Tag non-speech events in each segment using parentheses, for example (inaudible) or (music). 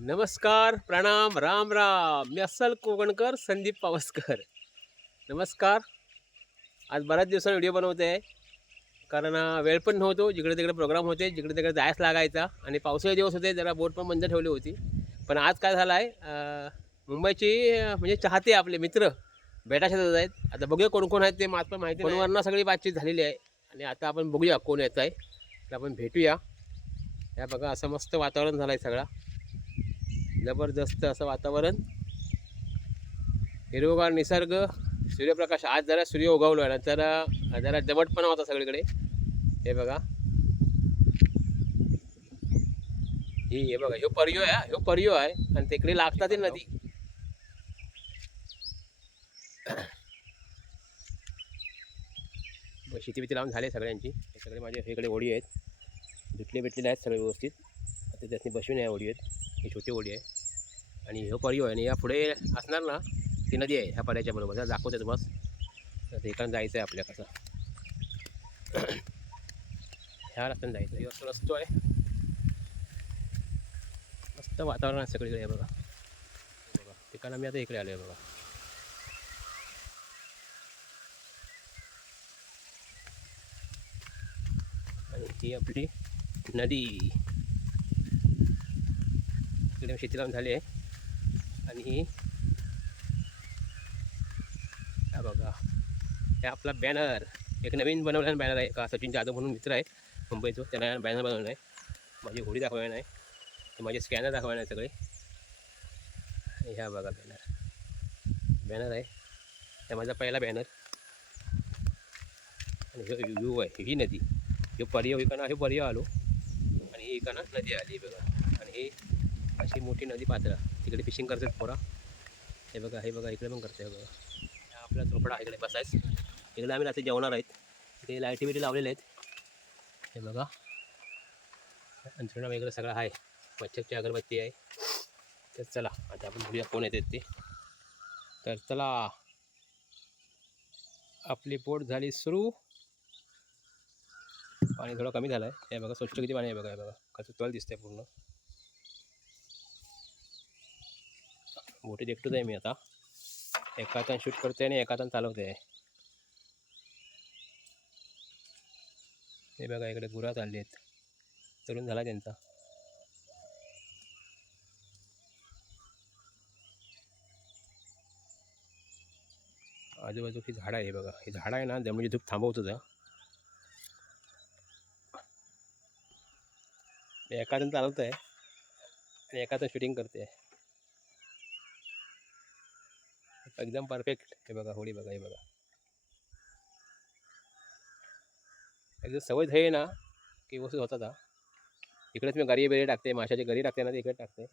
नमस्कार प्रणाम राम राम. मी अस्सल कोकणकर संदीप पावसकर. नमस्कार. आज बऱ्याच दिवसांनी व्हिडिओ बनवते. आहे कारण वेळ पण नव्हतो. जिकडे तिकडे प्रोग्राम होते जिकडे तिकडे जायच लागायचा. आणि पावसाळी दिवस होते जरा बोट पण बंद ठेवली होती. पण आज काय झालं आहे मुंबईची म्हणजे चाहते आपले मित्र भेटायचे जात आहेत. आता बघूया कोण कोण आहेत ते. मात पण माहिती फोनवरनं सगळी बातचीत झालेली आहे. आणि आता आपण बघूया कोण येत आहे तर आपण भेटूया. या बघा असं मस्त वातावरण झालं आहे सगळा. जबरदस्त असं वातावरण. हिरवगार निसर्ग सूर्यप्रकाश. आज जरा सूर्य उगवलो आहे जरा जरा दमटपणा होता सगळीकडे. हे बघा. ही हे बघा ह्यो पर्यो आहे ह्यो पर्यो आहे. आणि तिकडे लागतात नदी. शेती बिती लावून झाले सगळ्यांची. हे सगळे माझे इकडे ओढी आहेत. धुतले भेटलेले आहेत सगळे व्यवस्थित. आता त्यातनी बसून आहे ओढी आहेत. ही छोटी ओढी आहे. आणि ह्यो पर्यो आहे आणि या पुढे असणार ना ती नदी आहे ह्या पर्याच्या बरोबर. दाखवते तुम्हाला. तर ते जायचं आहे आपल्या कसं. ह्या रस्त्याने जायचं आहे असं रस्तो आहे. मस्त वातावरण आहे सगळीकडे आहे बघा. बघा. ठिकाणं आम्ही आता इकडे आलो आहे बघा. आणि ती आपली नदी. इकडे शेती लावून झाली आहे. आणि ही हा बघा. हे आपला बॅनर एक नवीन बनवलेला बॅनर आहे. का सचिन जाधव म्हणून मित्र आहे. मुंबईचं. त्यांना बॅनर बनवला आहे. माझी होडी दाखवायला नाही माझे स्कॅनर दाखवायला नाही सगळे. आणि ह्या बघा बॅनर बॅनर आहे. त्या माझा पहिला बॅनर आणि ह्यो व्यू आहे. ही नदी. हे पर्याय इकडनं हे पर्याय आलो. आणि ही इकाना नदी आली बघा. आणि ही अशी मोठी नदी पात्र. तिकडे फिशिंग करतात पोरा. हे बघा हे बघा इकडे पण करते बघा. आपला झोपडा इकडे बसायच. इकडे आम्ही रात्री जेवणार आहेत. इकडे लाईटी बिटी लावलेले आहेत. हे बघा. अंथरुणा वगैरे सगळं आहे. मच्छरची अगरबत्ती आहे. तर चला आता आपण बघूया कोण येतात ते. तर चला. आपली बोट झाली सुरू. पाणी थोडं कमी झालं आहे हे बघा स्वच्छ किती पाणी आहे बघा हे बघा. कसं तल दिसतंय पूर्ण. मोठी एकटंच आहे मी आता. एका हातान शूट करते आणि एका हातान चालवते हे बघा इकडे गुरा चालली आहेत तरुण झाला त्यांचा. आजूबाजू ही झाडं आहे बघा. हे झाडं आहे ना जमिनी म्हणजे धूप थांबवत होतं एका हातान चालवत आहे आणि एका हातान शूटिंग करते एकदम परफेक्ट हे बघा, होळी बघा, हे एकदम सवय झाली ना, की वस्तू होता था इकडेच मी गरी बेरी टाकते, माशाची गरी टाकते ना, ते इकडे टाकते.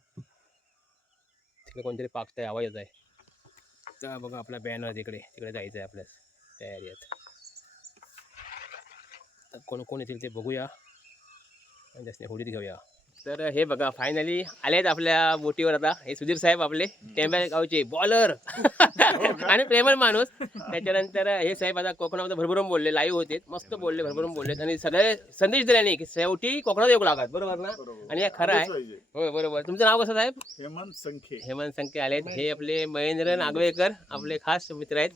तिकडे कोणतरी पाकतंय, आवाज़ येत आहे तर बघा आपला बॅनर तिकडे. तिकडे जायचं आहे आपल्यास त्या एरियात तर कोण कोण येतील तर हे बघा फायनली आलेत आपल्या बोटीवर आता. हे सुधीर साहेब आपले टेंब्या गावचे बॉलर आणि प्रेमळ माणूस. त्याच्यानंतर हे साहेब आता कोकणामध्ये भरभरून बोलले लाईव्ह होते. मस्त बोलले भरभरून बोलले. आणि सगळे संदेश दिले नाही की शेवटी कोकणात येऊ लागत बरोबर ना? आणि हे खरं आहे. होय बरोबर. तुमचं नाव कसं साहेब? हेमंत संखे. हेमंत संके आलेत. हे आपले महेंद्र नागवेकर आपले खास मित्र आहेत.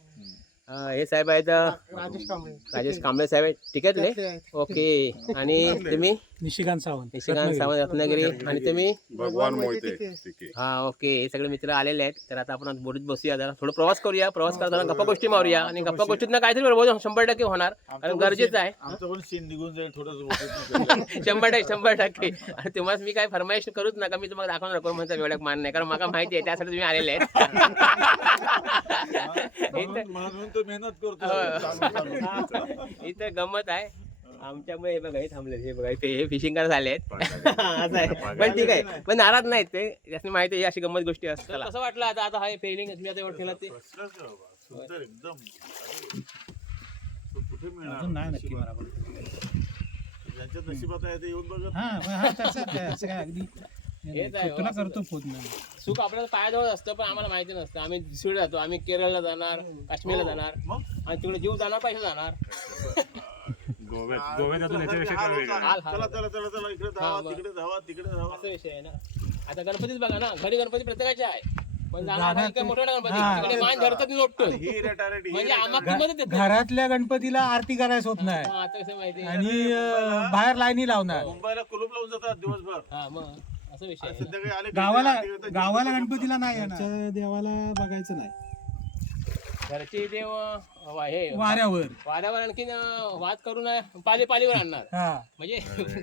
अं, हे साहेब आहेत अं, राजेश कांबळे. राजेश कांबळे साहेब आहेत. ठीक आहेत. ओके. आणि तुम्ही? निशिकांत सावंत निशिकांत सावंत रत्नागिरी. आणि तुम्ही? भगवान मोहिते हा ओके. हे सगळे मित्र आलेले आहेत. तर आता आपण बोटीत बसूया जरा. थोडं प्रवास करूया. प्रवास करताना गप्पा गोष्टी मारूया. आणि गप्पा गोष्टीतनं काहीतरी बरोबर शंभर टक्के होणार. कारण गरजेचं आहे. आमचं पण सीन निघून जाईल थोडंसं (laughs) शंभर टक्के शंभर टक्के. आणि तुम्हाला मी काय फरमाईश करूच नका. मी तुम्हाला दाखवणार नको. म्हणता वेळेक मान नाही. कारण मला माहिती आहे त्यासाठी तुम्ही आलेले आहेत. हो. इथं गमत आहे. आमच्यामुळे हे बघा हे थांबले हे बघा इथे हे फिशिंग करायला आले आहेत (laughs) असं आहे. पण ठीक आहे पण नाराज नाहीत ते. त्याची माहिती आहे ही अशी गंमत गोष्टी असतात. कसं वाटलं आता आता हा फिलिंग तुम्ही आता एवढं ठेवलं ते. सुंदर एकदम. अरे, तो कुठे मिळणार? अजून नाही नक्की नशिबात. बरोबर. ज्यांच्या नशिबात आहे ते येऊन बघत. हा मग हा तसंच आहे, असं काय अगदी. हेच आहे, तुला असं- करतो फोन नाही सुख आपल्याला पायाजवळ असतं पण आम्हाला माहिती नसतं. आम्ही दुसरीकडे जातो. आम्ही केरळला जाणार काश्मीरला जाणार. मग? आणि तिकडे जीव जाणार पैसे जाणार. गोव्यात गोव्यात अजून याच्यापेक्षा काय. वेगळं. चला चला चला चला इकडे हा, धावा बरं. तिकडे धावा तिकडे धावा असा विषय आहे ना आता गणपतीच बघा ना घरी गणपती प्रत्येकाचे आहे पण जाणार जाणार नाही काय ते- मोठा गणपती हा. तिकडे मान धरतात आणि लोटतो ही रेटारेट, ही म्हणजे आम्हा रेटारेट. किंमतच देत नाही. घरातल्या गणपतीला आरती करायच होत नाही हा, आता कसं माहिती आणि अं, बाहेर लाईनी लावणार मुंबईला कुलूप लावून जातात दिवसभर हा मग असं विषय आणि आहे. संध्याकाळी आले की गावाला. गावाला गणपतीला नाही येणार देवाला बघायचं नाही घरचे देव हे वाऱ्यावर वाऱ्यावर आणखीन अं, वाद करून अं, पाली पालीवर आणणार हा म्हणजे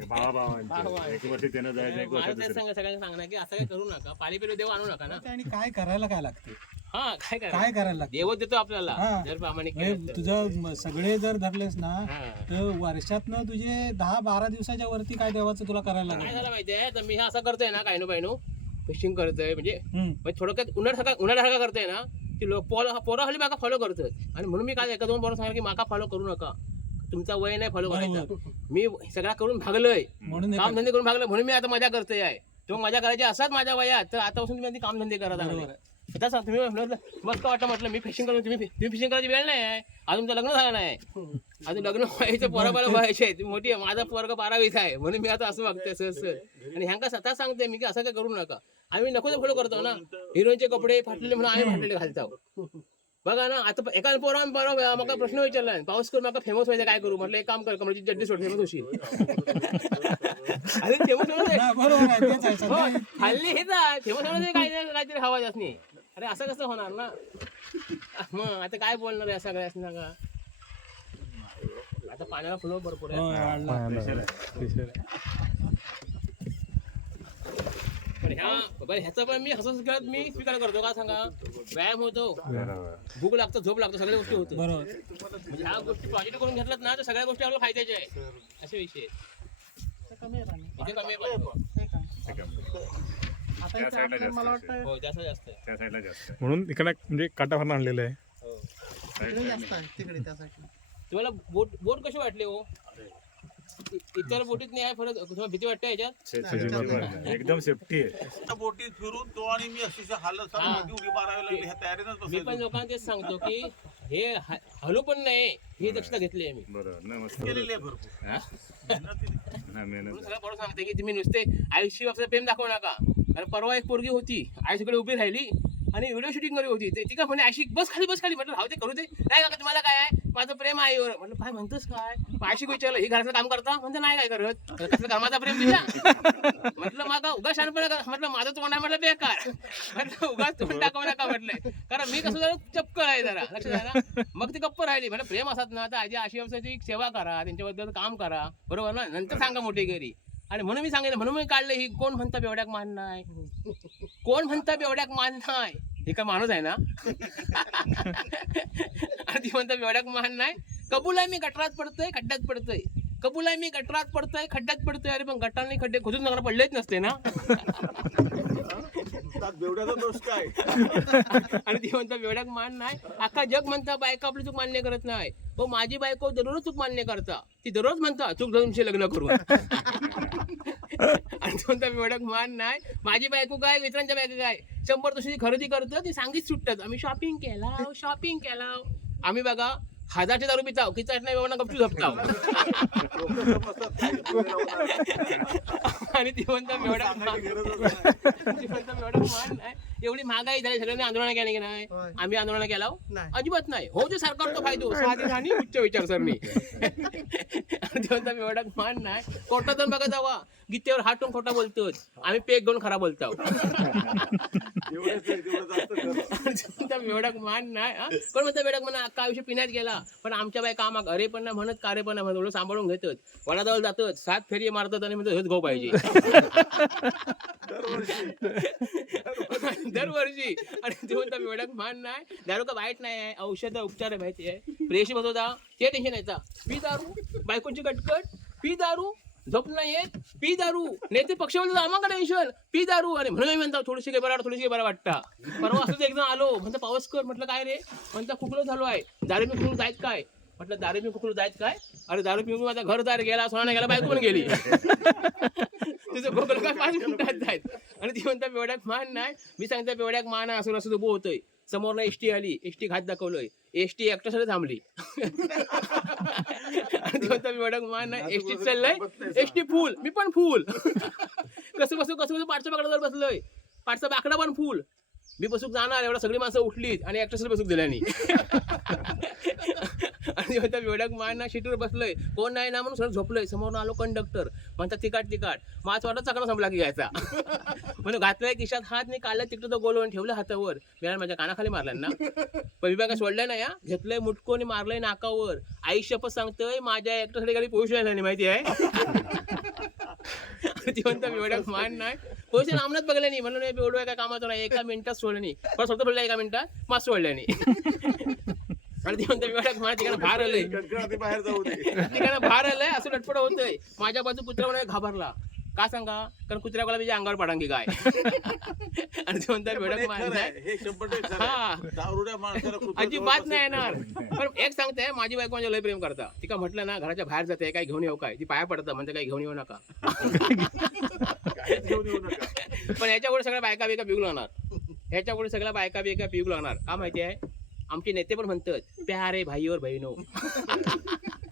भावा भावांचे. भावा. एक वर्षी त्यानं जायचं एक वर्ष मला तेच दुसरं. सांगा सगळ्यांना सांगणार की असं काही करू नका पाली पेलो देव आणू नका ना आणि काय करायला काय लागते हा काय करा काय करायला लागते देव देतो आपल्याला हा. जर प्रामाणिक म्हणजे तर. तुझं म- सगळे जर धरलेस ना हा. तर वर्षातनं तुझे दहा बारा दिवसाच्या वरती काय देवाचं तुला करायला काय लागेल झालं माहितीये तर मी हे असं करतोय ना काय नो बायनो फिशिंग करतोय म्हणजे हम्म. म्हणजे थोडक्यात उन्हाळ्यासारखा उन्हाळ्यासारखा करतोय ना ती लोक पोरं पोरं हल्ली माका फॉलो करतात. आणि म्हणून मी काय एका दोन पोरं सांगितलं की माका फॉलो करू नका. तुमचा वय नाही फॉलो करायचा. मी सगळा करून भागलोय. म्हणून काम धंदे करून भागलोय. म्हणून मी आता मजा करतोय आहे. तो मजा करायची असाच माझ्या वयात. तर आतापासून तुम्ही काम धंदे सांग तुम्ही म्हटलं मस्त वाटतं म्हटलं मी फिशिंग करून तुम्ही तुम्ही फिशिंग करायची वेळ नाही आहे. अजून तुमचं लग्न झालं नाही. अजून लग्न व्हायचं पोराबाला व्हायचे. आहे. मोठी आहे माझा पोरगा बारावीचा आहे. म्हणून मी आता असं वागतोय सहज सहज आणि ह्यांका स्वतः सांगते मी की असं काय करू नका. आम्ही नको फॉलो करतो ना. हिरोईनचे कपडे फाटलेले म्हणून आम्ही फाटलेले घालतो बघा ना आता एका पोरा बरोबर प्रश्न विचारला. पाऊस करून मका फेमस व्हायचं काय करू? म्हटलं एक काम कर कमळची चड्डी सोड फेमस होशील. अरे फेमस होणार हा, आहे हो. हल्ली हेच फेमस काही नाही काहीतरी हवा जास्त नाही. अरे असं कसं होणार ना? मग आता काय बोलणार आहे सगळ्याच ना का आता पाण्याला फ्लो भरपूर आहे. पण ह्या बरं ह्याचा पण मी हसत खेळत मी स्वीकार करतो का सांगा? व्यायाम होतो. भूक लागतो झोप लागतो सगळ्या गोष्टी होतो. बरोबर. म्हणजे ह्या गोष्टी पॉझिटिव्ह करून घेतल्यात ना तर सगळ्या गोष्टी आपल्याला फायद्याच्या आहे असे विषय कमी आहे. मला वाटतं हो जास्त जास्त आहे. त्या साईडला जास्त आहे. म्हणून इकडे म्हणजे काटाफार आणलेलं आहे. हो. तिकडे जास्त आहे तिकडे त्यासाठी. तुम्हाला बोट बोट कशी वाटली हो? इ- इतर बोटीत नाही आहे फरक तुम्हाला भीती वाटते याच्यात? एकदम सेफ्टी आहे. त्या बोटीत फिरून तो आणि मी अक्षरशः हालत हा. नदी उडी मारावी लागली ह्या तयारीनंच मी पण बसायचो लोकांना तेच सांगतो की हे ह- हलू पण नाही ही दक्षता घेतली आहे मी. बरोबर ना मस्त केलेली आहे भरपूर. हा? मेहनत. म्हणून बरोबर सांगते की तुम्ही नुसते आयुष्य प्रेम दाखवू नका. आणि परवा एक पोरगी होती आयुष्याकडे उभी राहिली आणि व्हिडिओ शूटिंग करत होती. ते ती का म्हणे आशिक बस खाली बस खाली. म्हटलं हा ते करू दे. नाही का तुम्हाला काय आहे? माझं प्रेम आहे म्हटलं काय म्हणतोस काय? मग आशिक विचारलं ही घराचं काम करता? म्हणजे नाही काय करत. म्हटलं, कसलं कामाचा प्रेम दिला म्हटलं माझा उगा शानपणा म्हटलं माझं तुम्हाला म्हटलं बेकार. म्हटलं उगाच तोंड दाखवू नका म्हटलंय. कारण मी कसं जरा चपकळ आहे जरा. लक्ष आहे मग ती गप्प राहिली. म्हटलं प्रेम असत ना आता आजी आशी व्यवसायाची सेवा करा त्यांच्याबद्दल काम करा. बरोबर ना? नंतर सांगा मोठी घरी. आणि म्हणून मी सांगितलं म्हणून मी काढलं ही कोण म्हणता बेवड्याक मान नाही कोण म्हणता बेवड्याक मान नाही ही काय माणूस आहे ना? आणि ती म्हणता बेवड्याक मान नाही कबूल मी गटरात पडतोय खड्ड्यात पडतोय. कबूल मी गटरात पडतोय खड्ड्यात पडतोय. अरे पण गटारने खड्डे खोदून नगर पडलेच नसते ना? त्यात बेवड्याचा दोष काय? आणि ती म्हणता बेवड्याक मान नाही अख्खा जग म्हणता बायका आपली चूक मान्य करत नाही. हो माझी बायको दररोज चूक मान्य करता. ती दररोज म्हणता चूक तुमचे लग्न करू आणि ती म्हणता मान नाही. माझी बायको काय मित्रांच्या बायको काय? शंभर तशी खरेदी करतो ती सांगीत सुटतात. आम्ही शॉपिंग केला शॉपिंग केला आम्ही बघा हजारचे दारू पिताव की नाही बाबा गपचू झपताव. (laughs) आणि ती म्हणता मेवडा ती म्हणता मान नाही. एवढी महागाई झाली सगळ्यांनी आंदोलन केली की नाही? आम्ही आंदोलन केला? अजिबात नाही. हो जे सरकारचा फायदो साधी आणि उच्च विचारसरणी. आणि तेव्हा एवढा मान नाही. कोर्टात जाऊन बघा जावा. गीतेवर हात टोन खोटा बोलतोच आम्ही पेक घेऊन खरा बोलतो. एवढंच आहे, मान नाही हा? कोण म्हणतं म्हणा अख्खा आयुष्य पिण्यात गेला. पण आमच्या बाय कामा अरे पण नाही म्हणत कार्य पण नाही म्हणत. एवढं सांभाळून घेतात. वडाजवळ जातात. सात फेरी मारतात आणि म्हणतात हेच गो पाहिजे. (laughs) (laughs) दरवर्षी. आणि ते म्हणता बेडक मान नाही दारू का वाईट नाही आहे औषध उपचार माहिती आहे. प्रेशी होता ते टेन्शन यायचा पी दारू बायकोची कटकट पी दारू झोप नाही येत पी दारू. नेते पक्ष बोलतो आम्हाला टेन्शन? पी दारू. अरे म्हणून म्हणतो थोडीशी काही बरं थोडीशी बरं वाटतं. परवा असं एकदा आलो म्हणतो पावस कर. म्हटलं काय रे? म्हणता कुकलो झालो आहे. दारू मी कुकलो जायत काय? म्हटलं दारू मी कुकलो जायत काय? अरे दारू पिऊन माझा घरदार गेला सोना गेला बायको पण गेली. (laughs) तुझं खोकलं काय पाच मिनिटात जायत आणि ती म्हणता बेवड्याक मान नाही. मी सांगता बेवड्याक मान आहे, असं उभं होतोय समोर एस टी आली एस टी घात दाखवलोय. एस टी एकट्यासाठी थांबली. आणि म्हणता बेवड्याक मान नाही एस टी चाललंय. एस टी फुल मी पण फुल. (laughs) कसं बसू कसं बसू पाठच्या बाकड्यावर बसलोय. पाठचा बाकडा पण फुल. मी बसूक जाणार एवढा सगळी माणसं उठलीत आणि ऍक्ट्रेस बसूक दिल्यानी (laughs) आणि त्या वेड्याक मान ना बसलोय. कोण नाही ना म्हणून सर झोपलोय. समोर आलो कंडक्टर म्हणतात तिकाट तिकाट. माझा वाटत चाकणा संपला की घ्यायचा. (laughs) म्हणून घातलाय खिशात हात नाही काढला तिकडे तो गोलवून ठेवलं हातावर. मी माझ्या कानाखाली मारला ना. पण मी काय सोडलंय ना या. घेतलंय मुटकोनी मारलंय नाकावर. आई शपथ सांगतोय माझ्या एकट्यासाठी काही पोहोचू नाही माहिती आहे? (laughs) ती म्हणता बेवड्याक मान नाही पैसे नामनाच बघले नाही. म्हणून हे काय कामाचं नाही. एका मिनिटात सोडलं नाही. पण स्वतः बोलला एका मिनिटात. मग सोडलं नाही. (laughs) आणि ती म्हणता बेवड्याक मान तिकडे बाहेर आलंय. (laughs) बाहेर जाऊ दे. तिकडे बाहेर आलंय असं लटपट होतंय. माझ्या बाजू कुत्रा म्हणून घाबरला. का सांगा? कारण कुत्र्या मला माझ्या अंगावर पडांगी काय (laughs) आणि ते म्हणता पण बेवड्याक हे मान खरं नाही आहे, हे शंभर टक्के खरं हा. आहे. दारुड्या माणसाला कुत्रं अजिबात नाही येणार. पण एक सांगते माझी बायको माझ्या लय प्रेम करता. तिका म्हटलं ना घराच्या बाहेर जाते काय घेऊन येऊ काय? ती पाया पडतं म्हणते काय घेऊन येऊ नका. पण याच्यापुढे सगळ्या बायका बिका पिऊ लागणार ह्याच्यापुढे सगळ्या बायका बिका पिऊ लागणार का माहिती आहे? आमचे नेते पण म्हणतात प्यारे भाईवर बहिणो. (laughs)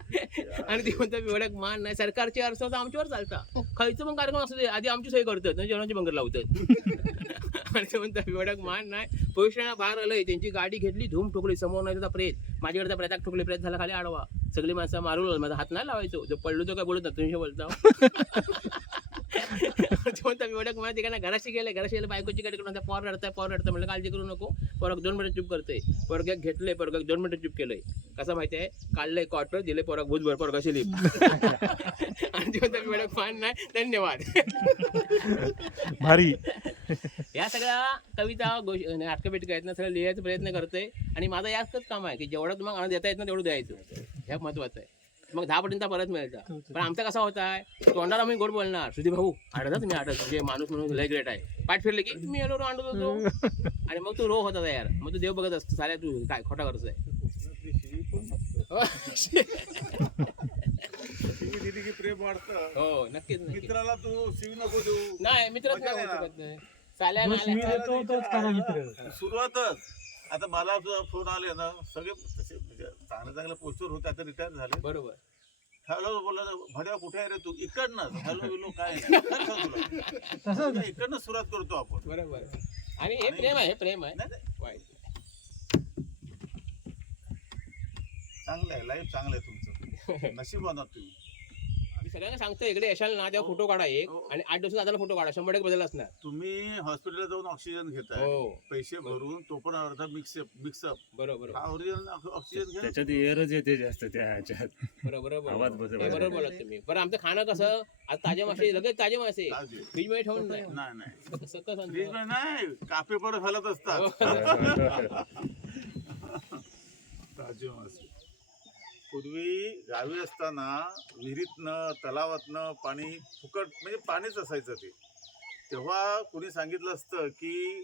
आणि ती म्हणतात एवढ्या मान नाही सरकारचे अर्थ आमच्यावर चालता. खायचं पण कार्यक्रम असू दे आधी आमची सोय करतात जेवणाची बंगर लावतात. (laughs) आणि ते म्हणतात एवढ्या मान नाही पैशाना बाहेर आलंय त्यांची गाडी घेतली धूम ठोकली समोर नाही त्याचा प्रेत माझ्याकडे त्या प्रेताक ठोकली प्रेत झाला खाली आडवा. सगळी माणसं मारून. माझा हात नाही लावायचो जो पडलो तो काय बोलत नाही तुम्ही बोलता. (laughs) ते म्हणतात एवढ्या मान तिकडे घराशी गेले घराशी गेले बायकोची गाडी करून पॉर रडताय पॉर रडताय म्हणलं काळजी करू नको. पोरग दोन मिनिट चूप करते पोरग घेतलंय पोरग दोन मिनिट चूप केलंय. कसं माहिती आहे? काढलंय क्वार्टर दिले पोरग भूतभर पोरग शिलीप (laughs) आणि ते म्हणतात एवढ्या मान नाही. धन्यवाद. (laughs) भारी. या सगळ्या कविता गोष्ट नाटकबिटका आहेत ना सगळं लिहायचा प्रयत्न करतोय. आणि माझं याचंच काम आहे की जेवढं तुम्हाला आनंद देता येत ना तेवढं द्यायचं. हे महत्वाचं आहे. मग दहा पटींचा परत मिळतं पण आमचा कसा होता आहे तोंडाला मी गोड बोलणार. सुधी भाऊ आडत तुम्ही आडत म्हणजे माणूस म्हणून लय ग्रेट आहे. पाठ फिरले की मी रो आणत होतो. (laughs) आणि मग तू रो होता यार मग तू देव बघत असतो साल्या तू काय खोटा करतोय शिवी दिली की प्रेम वाढतं हो नक्कीच मित्राला तू शिवी नको देऊ. नाही मित्रच नाही. साल्या सुरुवातच. आता मला फोन आले ना सगळे तसे म्हणजे चांगल्या चांगल्या पोस्टवर होते आता रिटायर झाले. बरोबर. हॅलो बोलला भड्या कुठे आहे रे तू? इकडनं. हॅलो बिलो काय (laughs) नाही. इकडनं सुरुवात करतो आपण. बरोबर. आणि हे प्रेम आहे हे प्रेम आहे. चांगलं आहे लाईफ चांगलं आहे तुमचं. (laughs) नशीब होणार तुम्ही. सगळ्यांना सांगतो इकडे यशाल ना तेव्हा फोटो काढा एक हो. आणि आठ दिवसात दादाला फोटो काढा शंभर टक्के बदल असणार. तुम्ही हॉस्पिटलला जाऊन ऑक्सिजन घेताय. हो. पैसे भरून तो पण अर्धा मिक्सअप मिक्सअप बरोबर हा ओरिजिनल ऑक्सिजन घ्या त्याच्यात एअरच येते जास्त त्या ह्याच्यात. बरोबर बरोबर. आवाज बसला हे बरोबर बोलत तुम्ही. बरं आमचं खाणं कसं? आज ताजे मासे लगेच ताजे मासे. ताजे. फ्रीजमध्ये ठेवून नाही नाही. नाही. फ्रीज आणतो. नाही कापे पण घालत हो. असतात. (laughs) (laughs) ताजे मासे. पूर्वी गावी असताना विहिरीतनं तलावातनं पाणी फुकट म्हणजे पाणीच असायचं ते. तेव्हा कुणी सांगितलं असतं की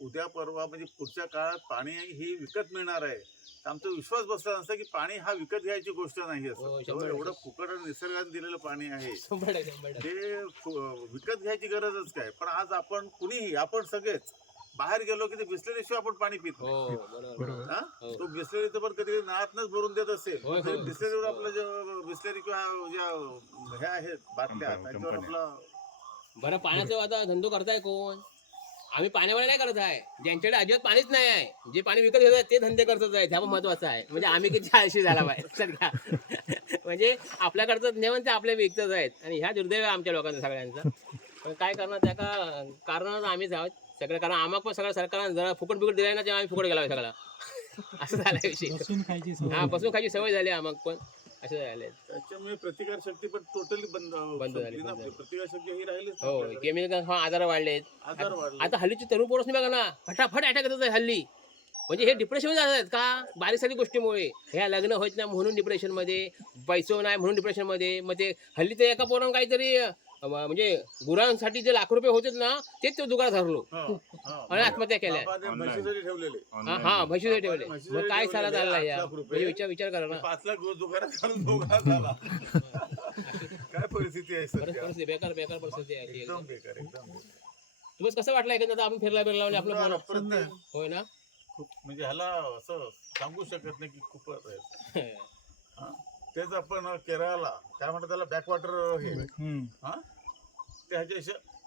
उद्या परवा म्हणजे पुढच्या काळात पाणी ही विकत मिळणार आहे. तर आमचा विश्वास बसला नसता की पाणी हा विकत घ्यायची गोष्ट नाही हो, असं तेव्हा एवढं फुकट आणि निसर्गाने दिलेलं पाणी आहे. ते विकत घ्यायची गरजच काय? पण आज आपण कुणीही आपण सगळेच बाहेर गेलो की ते बिसलेल्याशिवाय आपण पाणी पितो हो बरोबर. हा? हो. तो बिसलेरीचं पण कधी कधी नळातनच भरून देत असेल. होय, होय. बिसलेरीवर आपलं जे बिसलेरी किंवा ज्या ह्या आहेत बाटल्या कंपन्या, त्याच्यावर कंपन्या. आपला बरं पाण्याचा आता धंदो करताय कोण? आम्ही पाण्यावर नाही करत आहे. ज्यांच्याकडे अजिबात पाणीच नाही आहे. जे पाणी विकत घेतात ते धंदे करतच आहे ह्या पण महत्वाचं आहे. म्हणजे आम्ही किती आळशी झाला पाहिजे लक्षात घ्या म्हणजे आपल्याकडचं नेमन ते आपल्या विकतच आहेत. आणि ह्या दुर्दैव आहे आमच्या लोकांचा सगळ्यांचा. पण काय करणार त्या का कारणात आम्हीच आहोत. सगळं कारण आम्हाला पण सगळं सरकारनं जरा फुकट बिकट दिलाय ना तेव्हा आम्ही फुकट गेला सगळा. (laughs) असं झालंय विषय. हा बसून खायची सवय झाली आम्हाला पण. असं झालंय. त्याच्यामुळे प्रतिकार शक्ती पण टोटली बंद बंद झाली, संपली ना बंद आपली. झाली. प्रतिकार शक्ती ही राहिलीच हो आपल्याकडे. केमिकल हा आजार वाढलेत. आजार वाढले आता हल्लीची तरुण पोरसनी बघा ना फटाफट अटॅक येतात आहे हल्ली. म्हणजे हे डिप्रेशन जात आहेत का? बारीक सारी गोष्टीमुळे. ह्या लग्न होत नाही म्हणून डिप्रेशनमध्ये पैसो नाही म्हणून डिप्रेशनमध्ये. मग ते हल्ली ते एका पोरानं काहीतरी म्हणजे गुरांसाठी जे लाख रुपये होते ना तेच तो दुकानात हरलो हा, हा. आणि आत्महत्या केल्या. हा हा ठेवले. मग काय साला चालला या. म्हणजे विचार विचार करा ना. पाच लाख रोज दुकानात घालून दोघा झाला. काय परिस्थिती आहे बेकार बेकार परिस्थिती आहे. तुम्हाला कसं वाटलं एकदा आपण फिरला फिरला म्हणजे आपलं. होय ना? खूप म्हणजे ह्याला असं सांगू शकत नाही की खूपच आहे. (laughs) तेच आपण केरळला काय म्हणतात त्याला बॅकवॉटर हे. हा?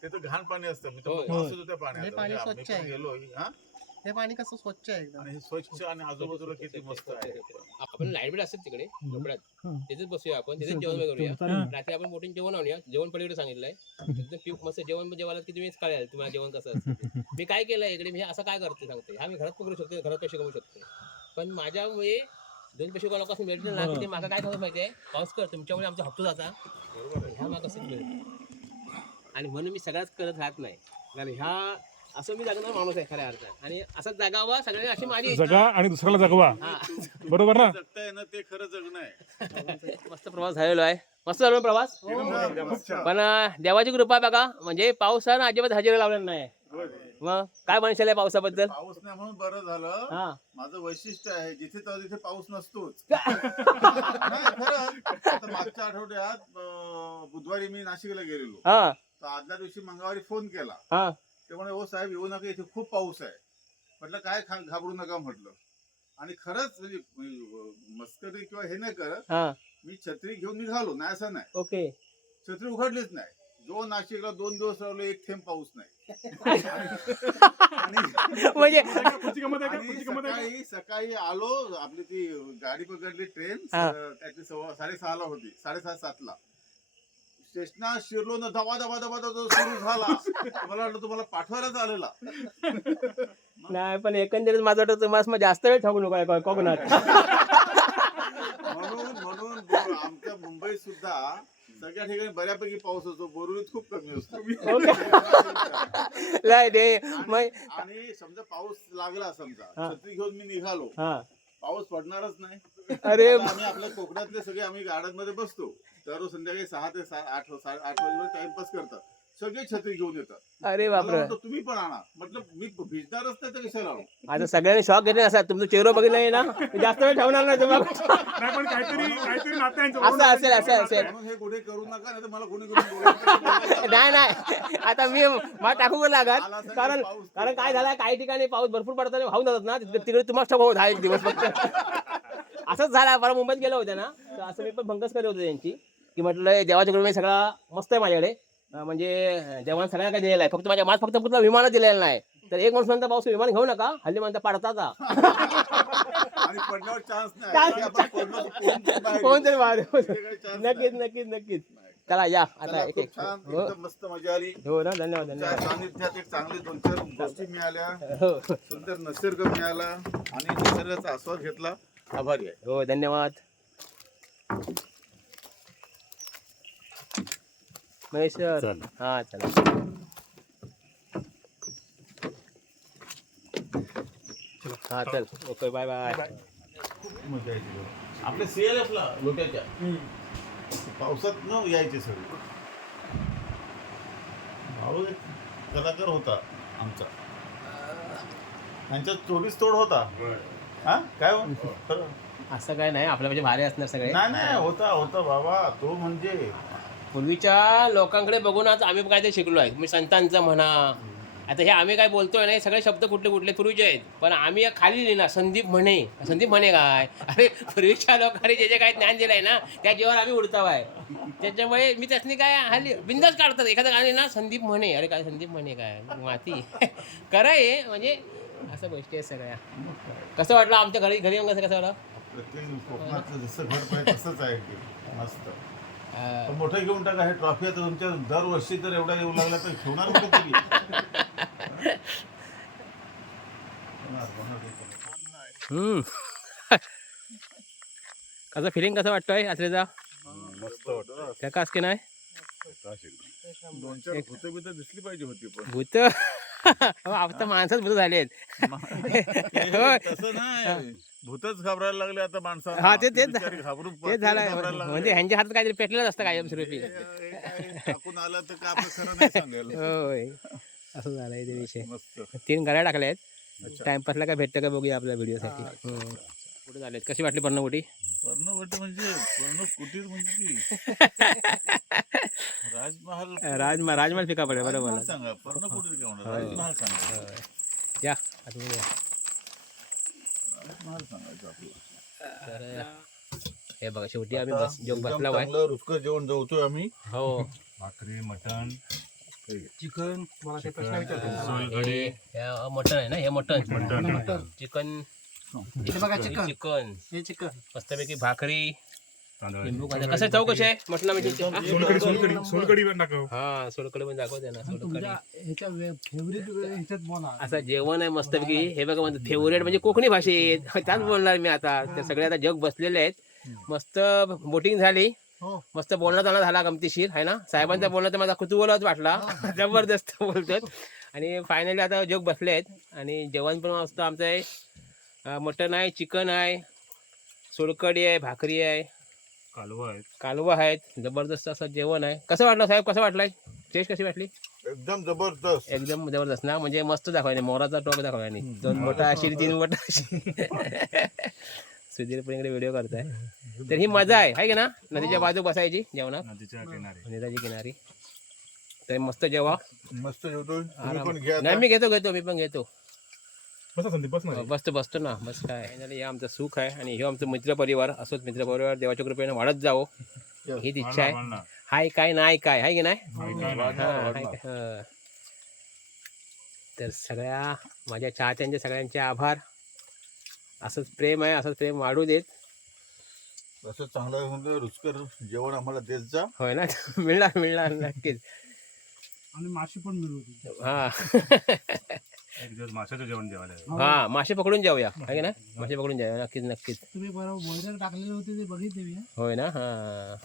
ते तर घाण पाणी असतं मी तर हे पाण्यात पाणी म्हणजे स्वच्छ आम्ही पण आहे. गेलो हा हे? पाणी कसं स्वच्छ आहे एकदम. आणि हे स्वच्छ आणि आजूबाजूला किती मस्त आहे. आपण लाइट बिट असतात तिकडे झोपड्यात. तिथेच बसूया आपण तिथेच जेवण करूया. रात्री आपण मोठे जेवण आणूया जेवण पलीकडे सांगितलंय. एकदम मस्त जेवण जेवायला की तुम्हीच कळेल तुम्हाला जेवण कसं असतं ते. मी काय केलं इकडे मी असं काय करते सांगते. हा मी घरात पण करू शकतो घरात पैसे कमवू शकतो पण माझ्यामुळे दोन पैसे कोणापासून भेटले ना की ते मागा काय माहिती आहे पाऊस कर तुमच्यामुळे आमचा हप्तो जाता. ह्या मागा कसं मिळेल आणि म्हणून मी सगळ्याच करत राहत नाही. कारण ह्या असं मी जगणार माणूस आहे खऱ्या अर्थात. आणि असंच जगावा सगळ्यांनी अशी माझी जगा आणि दुसऱ्याला जगवा. हा. बरोबर ना? जगताय ना ते खरं जगणं आहे. मस्त प्रवास झालेलो आहे. मस्त झालो ना प्रवास. पण अं, देवाची कृपा बघा. म्हणजे पावसानं अजिबात हजेरी लावलेला नाही. मग काय म्हणशाल या पावसाबद्दल? पाऊस नाही म्हणून बरं झालं. हा. माझं वैशिष्ट्य आहे जिथे तर तिथे पाऊस नसतोच. (laughs) नाही, खरंच. आता मागच्या आठवड्यात अं, बुधवारी मी नाशिकला गेलेलो. हा. तर आदल्या दिवशी मंगळवारी फोन केला. हा. ते म्हणे हो साहेब येऊ नका इथे खूप पाऊस आहे. म्हटलं काय खा- घाबरू नका म्हटलं. आणि खरंच म्हणजे अं, मस्करी किंवा हे नाही करत. हा. मी छत्री घेऊन निघालो नाही असं नाही. ओके. छत्री उघडलीच नाही. जो नाशिकला दोन दिवस राहिलो एक थेंब पाऊस नाही. आणि (laughs) म्हणजे? सकाळी सकाळी आलो आपली ती गाडी पकडली ट्रेन. त्याची सव्वा साडेसहा ला होती साडेसहा सात ला स्टेशनात शिरलो ना दबा दबा दबा दबा सुरू झाला. मला वाटलं तुम्हाला पाठवायलाच आलेला. नाही पण एकंदरीत माझं वाटतं तुम्हाला मग जास्त वेळ ठोकू नको कोकणात. म्हणून म्हणून आमच्या मुंबईत सुद्धा सगळ्या ठिकाणी बऱ्यापैकी पाऊस असतो बोरवीत खूप कमी असतो. (laughs) नाही दे मग आणि समजा पाऊस लागला समजा हा. छत्री घेऊन मी निघालो. हा. पाऊस पडणारच नाही. अरे आम्ही आपल्या कोकणातले सगळे आम्ही गार्डनमध्ये बसतो. तर संध्याकाळी सहा ते सा- आठ आठ वाजेवर टाइमपास करतात. सगळे छत्री घेऊन येतात. अरे मला बापरे. तुम्ही पण आणा. म्हटलं मी भिजणारच नाही तर कशाला आणू. आता सगळ्यांनी शॉक घेतले असतात तुमचं चेहरा बघितलं ना? जास्त वेळ ठेवणार नाही तुम्हाला. नाही पण काहीतरी काहीतरी नात्यांचं असं असेल असं असेल म्हणून हे गुन्हे करू नका नाही तर मला कोणी बोलायचं. (laughs) नाही नाही. आता मी मला टाकू पण लागत कारण कारण काय झालं काही ठिकाणी पाऊस भरपूर पडताना वाहून जातात ना. तिकडे तिकडे तुम्हाला ठोक दहा एक दिवस फक्त. असंच झालं. मला मुंबईत गेलो होते ना. तर असं मी पण भंगच करत होते त्यांची. की म्हटलं देवाच्या कृपेने सगळा मस्त आहे माझ्याकडे. म्हणजे देवाने सगळ्यांना काय दिलेलं आहे फक्त माझ्या माझ फक्त पुढला विमानच दिलेलं नाही. तर एक माणूस म्हणता पाऊस विमान घेऊ नका. हल्ली म्हणता पडताचा कोण तरी बाहेर नक्कीच. नक्कीच नक्कीच. चला या. आता एक हो. मस्त मजा आली. हो ना धन्यवाद धन्यवाद. सानिध्यात एक चांगली दोन चार गोष्टी मिळाल्या. हो. सुंदर निसर्ग मिळाला आणि निसर्गाचा आस्वाद घेतला. आभारी आहे. हो धन्यवाद. महेश सर चल. हा चला. हा चल. Okay bye bye. खूप मजा आपल्या सीएलएफ ला लोट्याच्या. पावसात न यायचे सगळे. भाऊ एक कलाकार होता आमचा. त्यांच्यात चोरीस तोड होता. हा? काय हो? खरं. असं काय नाही आपल्यापेक्षा भारी असणार सगळे. नाही नाही होता होता बाबा. तो म्हणजे पूर्वीच्या लोकांकडे बघून आज आम्ही काहीतरी शिकलो आहे. मी संतांचं म्हणा. आता हे आम्ही काय बोलतोय ना सगळे शब्द कुठले कुठले पूर्वीचे आहेत. पण आम्ही खाली लिहिणार संदीप म्हणे. संदीप म्हणे काय? अरे पूर्वीच्या लोकांनी जे जे काय ज्ञान दिलंय ना त्या जीवावर आम्ही उडताव आहे त्याच्यामुळे मी त्यासनी काय हल्ली बिंदाच काढतात एखादं गाणी ना संदीप म्हणे. अरे काय संदीप म्हणे काय? माती. खरं आहे म्हणजे असं गोष्टी आहे सगळ्या. कसं वाटलं आमच्या घरी घरी येऊन कसं कसं वाटलं? प्रत्येक कोकणातलं जसं घर तसंच आहे मस्त. मोठं घेऊन टाका हे ट्रॉफी आता तुमच्या दरवर्षी जर एवढा येऊ लागला तर ठेवणार. कसं फिलिंग कसं वाटतोय आसरेचा मस्त वाटतं त्या कास की नाही? दोन चार भूत बित दिसली पाहिजे होती पण. भूत? आता माणसंच भूत झालेत (laughs) होय. तसं नाही. भूतच घाबरायला लागले आता माणसाला हा, ते- तेच- घाबरून ते झालं. म्हणजे ह्यांच्या हातात काहीतरी पेटलेलं असतं कायमस्वरूपी हे- हे काय टाकून आलं तर काय आपलं खरं नाही सांगेल. होय. असं झालंय ते विषय. मस्त. तीन गाड्या टाकल्या आहेत. अच्छा. टाइमपासला काय भेटतं का बघूया आपल्या व्हिडिओसाठी कुठे झालेत? कशी वाटली पर्णकुटी? पर्णवट म्हणजे पर्ण कुटीर म्हणजे ती राजमहाल (laughs) राजमा राजमाल फिका पडेल बरोबर. सांगा पर्ण कुटीर काय म्हणा राजमहाल सांगा. या राजमहाल सांगायचं हे बघा शेवटी आम्ही बस एकदम बसला आहे रुचकर जेवण जेवतोय आम्ही. हो. भाकरी मटण चिकन मला ते प्रश्न विचारतो हे मटन आहे ना हे मटन मटन चिकन हे बघा चिकन. चिकन. हे चिकन. मस्तपैकी भाकरी तांदूळ लिंबू कांदा कसं चव म्हणजे सोलकढी. सोलकढी सोलकढी पण टाकव हा सोलकडे पण दाखवते ना सोलकढी. ह्याच्या फेवरेट ह्याच्यात बोला. असं जेवण आहे मस्तपैकी. हे बघा म्हणतात फेवरेट म्हणजे कोकणी भाषेत. त्याच बोलणार मी आता. ते सगळे आता जग बसलेले आहेत. मस्त बोटिंग झाली. हो. मस्त बोलणं चालणं झाला गमतीशीर आहे ना? साहेबांचा बोलणं तर माझा कुतूहलच वाटला. (laughs) जबरदस्त बोलतात आणि फायनली आता जग बसले आहेत आणि जेवण पण मस्त आमचं आहे. मटण आहे चिकन आहे सोलकढी आहे भाकरी आहे. कालवा आहेत. कालवा आहेत. जबरदस्त असं जेवण आहे. कसं वाटलं साहेब? कसं वाटलंय? टेस्ट कशी वाटली? एकदम जबरदस्त. एकदम जबरदस्त. ना म्हणजे मस्त दाखवायने मोराचा टॉक दाखवायने दोन मोठा अशी तीन मोठा अशी. (laughs) सुधीर पण इकडे व्हिडिओ करताय. तर ही मजा आहे. हाय की ना? नदीच्या बाजू बसायची जेवणात. नदीच्या किनारी. तर मस्त जेवा. मस्त जेवतो. नाही मी घेतो घेतो मी पण घेतो. बसा संदीप बस ना. बसतो बसतो ना. बस काय. हे आमचं सुख आहे आणि हे आमचं मित्र परिवार असोच मित्र परिवार देवाच्या कृपेने वाढत जावो. हीच इच्छा आहे. हाय काय नाही काय हाय की नाही. तर सगळ्या माझ्या चाहत्यांचे सगळ्यांचे आभार. असंच प्रेम आहे असंच प्रेम वाढू देत. असं चांगलं रुचकर जेवण आम्हाला देत जा. होय ना? (laughs) मिळणार मिळणार नक्कीच. आणि माशी पण मिळवते हा. (laughs) एक दिवस माशाचं जेवण जेवायला. हा मासे पकडून जाऊया. आहे ना? मासे पकडून जाऊया. नक्कीच नक्कीच. तुम्ही बरोबर बॉयलर टाकलेले होते ते बघितले मी होय ना? हा.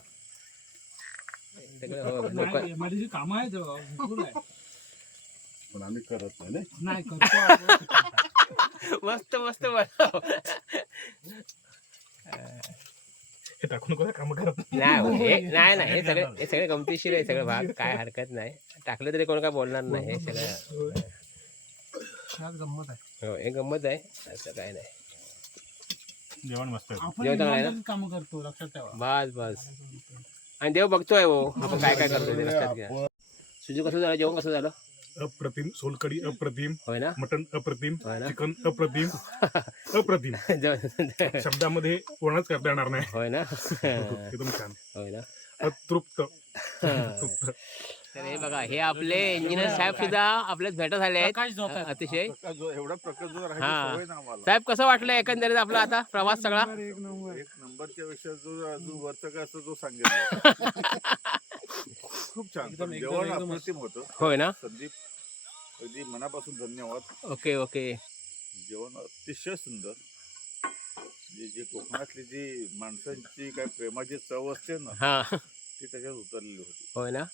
सगळं हो, लोक नाही, माझी जी कामं आहेत अं, भरपूर आहे. पण आम्ही करत नाही ना. नाही करतो आपण. मस्त मस्त बनव. हे काम करत नाही? हो, हे नाही नाही हे सगळे हे सगळे गमतीशीर आहे सगळं भाग. काय हरकत नाही. टाकलं तरी कोण काय बोलणार नाही हे सगळं. गंमत आहे. हो हे गंमत आहे. असं काय नाही. जेवण मस्त आहे. आपण आहे ना? कामं करतो लक्षात ठेवा. बस बस. आणि देव बघतोय हो आपण काय काय करतोय ते लक्षात घ्या. सुजू कसं झालं? जेवण कसं झालं? अप्रतिम सोलकढी अप्रतिम होय ना? मटन अप्रतिम होय ना? चिकन अप्रतिम (laughs) अप्रतिम. जेवण- शब्दामध्ये वर्णच करता येणार नाही. होय ना? (laughs) एकदम छान. होय ना? अतृप्त. (laughs) तर हे बघा हे आपले इंजिनियर साहेब सुद्धा आपल्याच भेटत झाले आहेत. अतिशय. जो एवढा प्रकाश जो हा. राहायची सवय ना आम्हाला. साहेब कसं वाटलं एकंदरीत आपला आता प्रवास सगळा? एक नंबर एक नंबरच्या पेक्षा जो अजून वरचा काय असतो तो सांगेल. (laughs) खूप छान. पण जेवण अप्रतिम होतं. होय ना? संदीप अगदी मनापासून धन्यवाद. Okay okay. जेवण अतिशय सुंदर. जे जे कोकणातली जी माणसांची काय प्रेमाची चव असते ना हा. ती त्याच्यात उतरलेली होती. होय ना?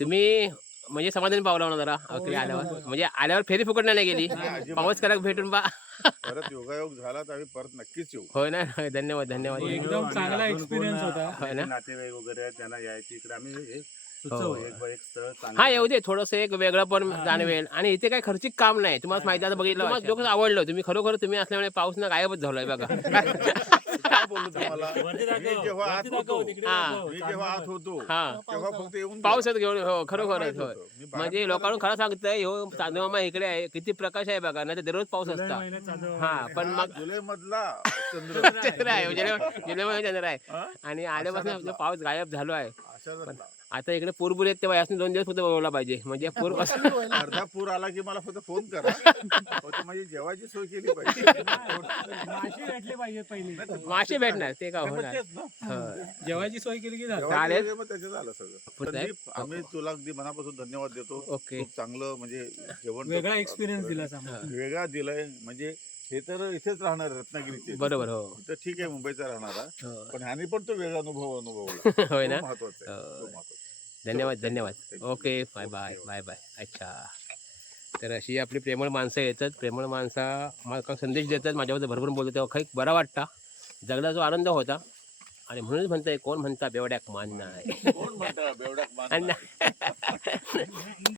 तुम्ही म्हणजे समाधानी पावला ना जरा ओके आल्यावर. म्हणजे आल्यावर फेरी फुकट नाही गेली. पाऊस कडक भेटून बा परत योगायोग झाला तर आम्ही परत नक्कीच येऊ. होय ना धन्यवाद धन्यवाद. एकदम आणि चांगला पूर्ण होता. होय ना? आपले नातेवाईक वगैरे आहेत त्यांना यायची इकडे. आम्ही एक हो. सुचवू एक एक स्थळ चांगलं हा येऊ दे थोडस एक वेगळं पण जाणवेल. आणि इथे काही खर्चिक काम नाही. तुम्हाला माहिती आता बघितलं आवडलं. तुम्ही खरोखर तुम्ही असल्यामुळे पाऊस ना गायबच झालोय बघा. (laughs) काय बोलू तुम्हाला? मी जेव्हा आत होतो हा. मी जेव्हा आत होतो हा तेव्हा फक्त येऊन पाऊसच घेऊन हो होय. मी बाहेर म्हणजे लोकांना खरं सांगतंय हो चांदमामा इकडे आहे किती प्रकाश आहे बघा नाही दररोज पाऊस असता. हा पण मग जुलै मधला चंद्र. (laughs) चंद्र आहे जुलै जुलैमध्ये चंद्र आहे? आणि आल्यापासून आपला पाऊस गायब झालो आहे. अशा. आता इकडे पूरपूर येत तेव्हा यासनी दोन दिवस फक्त बोलवला पाहिजे. म्हणजे (laughs) पूर अर्धा पूर आला की मला फक्त फोन करा. (laughs) फक्त माझी जेवायची सोय केली पाहिजे. माशी भेटली पाहिजे पहिली. मासे भेटणार ते का होणार. जेवायची सोय केली की झालं. मग त्याचं सगळं. संदीप, आम्ही तुला अगदी मनापासून धन्यवाद देतो. ओके. खूप चांगलं म्हणजे जेवण वेगळा एक्सपिरियन्स दिला. वेगळा दिलाय. म्हणजे हे तर इथेच राहणार रत्नागिरीचे. बरोबर हो. तर ठीक आहे मुंबईचा राहणारा. हो. पण ह्याने पण तो वेगळा अनुभव अनुभवला. (laughs) होय ना? तो महत्त्वाचा आहे. हो. तो महत्त्वाचा धन्यवाद धन्यवाद. Okay bye bye bye bye. अच्छा. तर अशी आपली प्रेमळ माणसं येतात. प्रेमळ माणसा मला संदेश देतात. माझ्याबद्दल भरपूर बोलतात तेव्हा काही बरा वाटता. जगला जो आनंद होता. आणि म्हणूनच म्हणताय कोण म्हणता बेवड्याक मान नाही? (laughs)